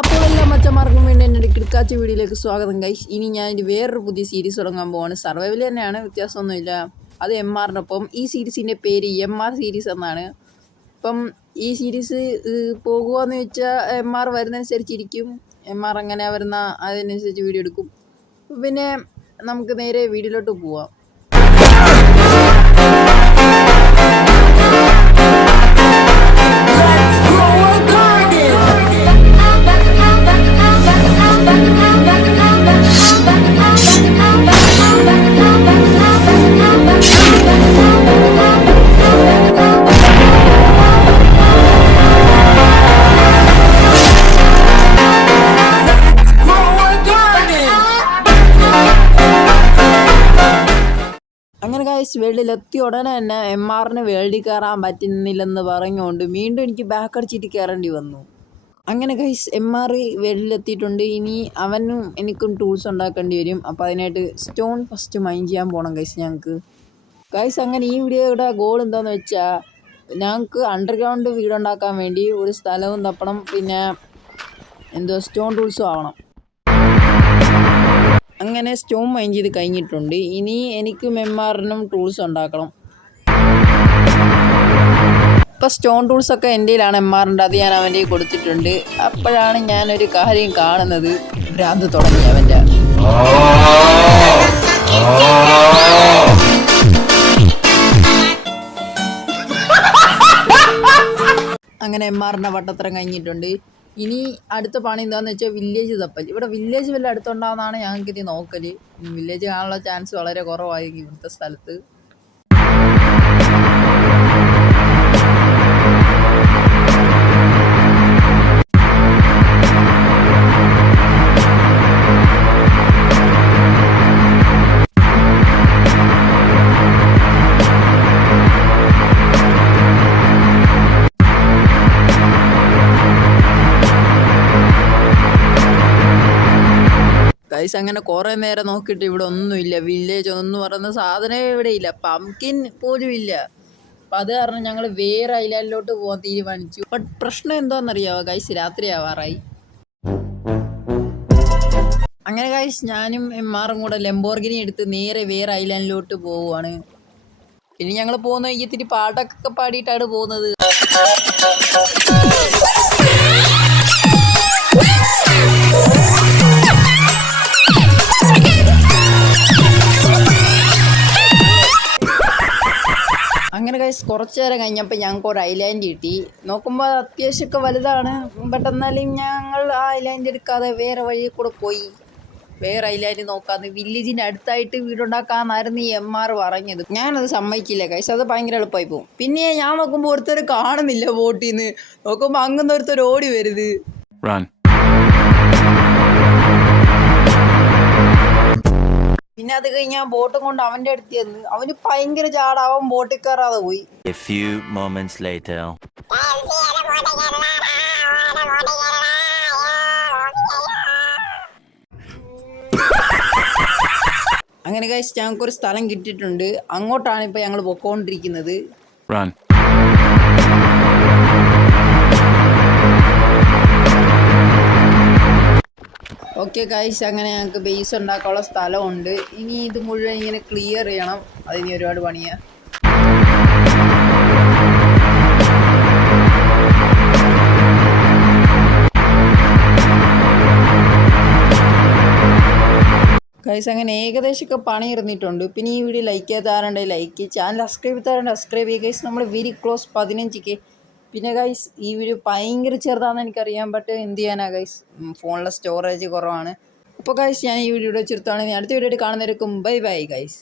അപ്പോൾ എല്ലാ മച്ചന്മാർക്കും വേണ്ടി എന്റെ കിടക്കാച്ച വീഡിയോയിലേക്ക് സ്വാഗതം. ഗൈസ് ഇനി ഞാൻ വേറൊരു പുതിയ സീരീസ് തുടങ്ങാൻ പോവാണ്. സർവൈവൽ തന്നെയാണ് വ്യത്യാസമൊന്നുമില്ല. അത് എം ആറിനൊപ്പം ഈ സീരീസിന്റെ പേര് എം ആർ സീരീസ് എന്നാണ്. ഇപ്പം ഈ സീരീസ് പോകുകയെന്ന് വെച്ചാൽ എം ആർ വരുന്നതനുസരിച്ചിരിക്കും. എം ആർ അങ്ങനെ വരുന്ന അതിനനുസരിച്ച് വീഡിയോ എടുക്കും. പിന്നെ നമുക്ക് നേരെ വീഡിയോയിലോട്ട് പോവാം. അങ്ങനെ കാശ് വേൾഡിലെത്തിയ ഉടനെ തന്നെ എം ആറിന് വേൾഡിൽ കയറാൻ പറ്റുന്നില്ലെന്ന് പറഞ്ഞുകൊണ്ട് വീണ്ടും എനിക്ക് ബാക്ക് അടിച്ചിട്ട് കയറേണ്ടി വന്നു. അങ്ങനെ കൈസ് എം ആർ വേൾഡിലെത്തിയിട്ടുണ്ട് ഇനി അവനും എനിക്കും ടൂൾസ് ഉണ്ടാക്കേണ്ടി വരും. അപ്പോൾ അതിനായിട്ട് സ്റ്റോൺ ഫസ്റ്റ് മൈൻഡ് ചെയ്യാൻ പോകണം കൈസ് ഞങ്ങൾക്ക് കൈസ് അങ്ങനെ ഈ വീഡിയോയുടെ ഗോൾ എന്താണെന്ന് വെച്ചാൽ ഞങ്ങൾക്ക് അണ്ടർഗ്രൗണ്ട് വീടുണ്ടാക്കാൻ വേണ്ടി ഒരു സ്ഥലവും തപ്പണം. പിന്നെ എന്തോ സ്റ്റോൺ ടൂൾസും ആവണം. അങ്ങനെ സ്റ്റോൺ മൈൻ ചെയ്ത് കഴിഞ്ഞിട്ടുണ്ട്. ഇനി എനിക്ക് മെമ്മാറിനും ടൂൾസ് ഉണ്ടാക്കണം. ഇപ്പം സ്റ്റോൺ ടൂൾസൊക്കെ എന്റെ കയ്യിലാണ്. എം ആറിന്റെ അത് ഞാൻ അവന്റെ കൊടുത്തിട്ടുണ്ട്. അപ്പോഴാണ് ഞാനൊരു കാര്യം കാണുന്നത്. ഭ്രാന്ത് തുടങ്ങി അവന്റെ. അങ്ങനെ എം ആറിന്റെ വട്ടത്തരം കഴിഞ്ഞിട്ടുണ്ട്. ഇനി അടുത്ത പണി എന്താണെന്ന് വെച്ചാൽ വില്ലേജ് തപ്പൽ ഇവിടെ വില്ലേജ് വല്ല അടുത്തുണ്ടാകുന്നതാണ് ഞങ്ങൾക്ക് ഇനി നോക്കൽ വില്ലേജ് കാണാനുള്ള ചാൻസ് വളരെ കുറവായിരിക്കും ഇവിടുത്തെ സ്ഥലത്ത്. അങ്ങനെ കുറേ നേരം നോക്കിയിട്ട് ഇവിടെ ഒന്നുമില്ല. വില്ലേജ് ഒന്നും പറയുന്ന സാധനമേ ഇവിടെ ഇല്ല. പംകിൻ പോലും ഇല്ല. അപ്പം അത് കാരണം ഞങ്ങൾ വേറെ ഐലാൻഡിലോട്ട് പോകാൻ തീരുമാനിച്ചു. ബട്ട് പ്രശ്നം എന്താണെന്നറിയാമോ ഗൈസ് രാത്രി ആവാറായി. അങ്ങനെ ഗൈസ് ഞാനും എം ആറും കൂടെ ലംബോർഗിനി എടുത്ത് നേരെ വേറെ ഐലാൻഡിലോട്ട് പോവുകയാണ് പിന്നെ ഞങ്ങൾ പോകുന്ന ഇത്തിരി പാട്ടൊക്കെ പാടിയിട്ടാണ് പോകുന്നത്. അങ്ങനെ കഴിച്ച് കുറച്ച് നേരം കഴിഞ്ഞപ്പോൾ ഞങ്ങൾക്ക് ഒരു ഐലാൻഡ് കിട്ടി. നോക്കുമ്പോൾ അത് അത്യാവശ്യമൊക്കെ വലുതാണ്. ബട്ട് എന്നാലും ഞങ്ങൾ ആ ഐലാൻഡ് എടുക്കാതെ വേറെ വഴി കൂടെ പോയി. വേറെ ഐലാൻഡ് നോക്കാതെ വില്ലേജിന്റെ അടുത്തായിട്ട് വീടുണ്ടാക്കാമെന്നായിരുന്നു ഈ എം ആർ പറഞ്ഞത്. ഞാനത് സമ്മതിക്കില്ല കഴിച്ച് അത് ഭയങ്കര എളുപ്പമായി പോകും പിന്നെ ഞാൻ നോക്കുമ്പോൾ ഒരുത്തർ കാണുന്നില്ല ബോട്ടിൽ നിന്ന് നോക്കുമ്പോൾ അങ്ങനെ ഒരുത്തർ ഓടി വരുത് പിന്നെ അത് കഴിഞ്ഞ് ഞാൻ ബോട്ടും കൊണ്ട് അവന്റെ അടുത്ത് ചെന്ന് അവന് ഭയങ്കര ചാടാവൻ ബോട്ടിൽ കയറാതെ പോയി A few moments later. അങ്ങനെ കഴിച്ച് ഞങ്ങൾക്കൊരു സ്ഥലം കിട്ടിയിട്ടുണ്ട് അങ്ങോട്ടാണ് ഇപ്പൊ ഞങ്ങൾ പൊക്കോണ്ടിരിക്കുന്നത് Run. ഓക്കെ ഗൈസ് അങ്ങനെ ഞങ്ങൾക്ക് ബേസ് ഉണ്ടാക്കാനുള്ള സ്ഥലമുണ്ട്. ഇനി ഇത് മുഴുവൻ ഇങ്ങനെ ക്ലിയർ ചെയ്യണം. അതിനി ഒരുപാട് പണിയാണ് ഗൈസ് അങ്ങനെ ഏകദേശമൊക്കെ പണി ഇരുന്നിട്ടുണ്ട്. പിന്നെ ഈ വീഡിയോ ലൈക്ക് ചെയ്താറുണ്ടെങ്കിൽ ലൈക്ക് ചാനൽ സബ്സ്ക്രൈബ് ചെയ്താറുണ്ട് സബ്സ്ക്രൈബ് ചെയ്യുക. ഗൈസ് നമ്മൾ വെരി ക്ലോസ് പതിനഞ്ച് കെ പിന്നെ ഗൈസ് ഈ വീഡിയോ ഭയങ്കര ചെറുതാണെന്ന് എനിക്കറിയാം ബട്ട് എന്ത് ചെയ്യാനാ ഗൈസ് ഫോണിലെ സ്റ്റോറേജ് കുറവാണ്. അപ്പോൾ ഗൈസ് ഞാൻ ഈ വീഡിയോ ചെറുത്താണ് അടുത്ത വീഡിയോ കാണുന്നവർക്കും ബൈ ബൈ ഗൈസ്